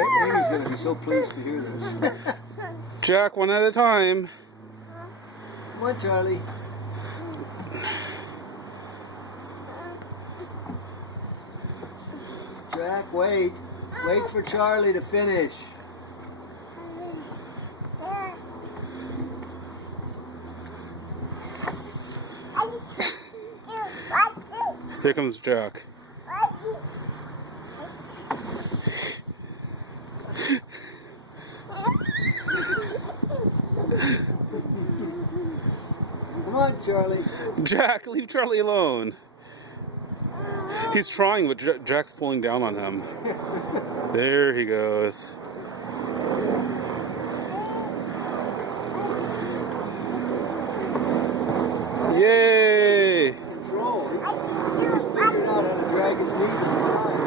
Amy's going to be so pleased to hear this. Jack, one at a time. Come on, Charlie. Jack, wait. Wait for Charlie to finish. Here comes Jack. Come on, Charlie. Jack, leave Charlie alone. He's trying, but Jack's pulling down on him. There he goes. Yay! Control. He's figured out how to drag his knees on the side.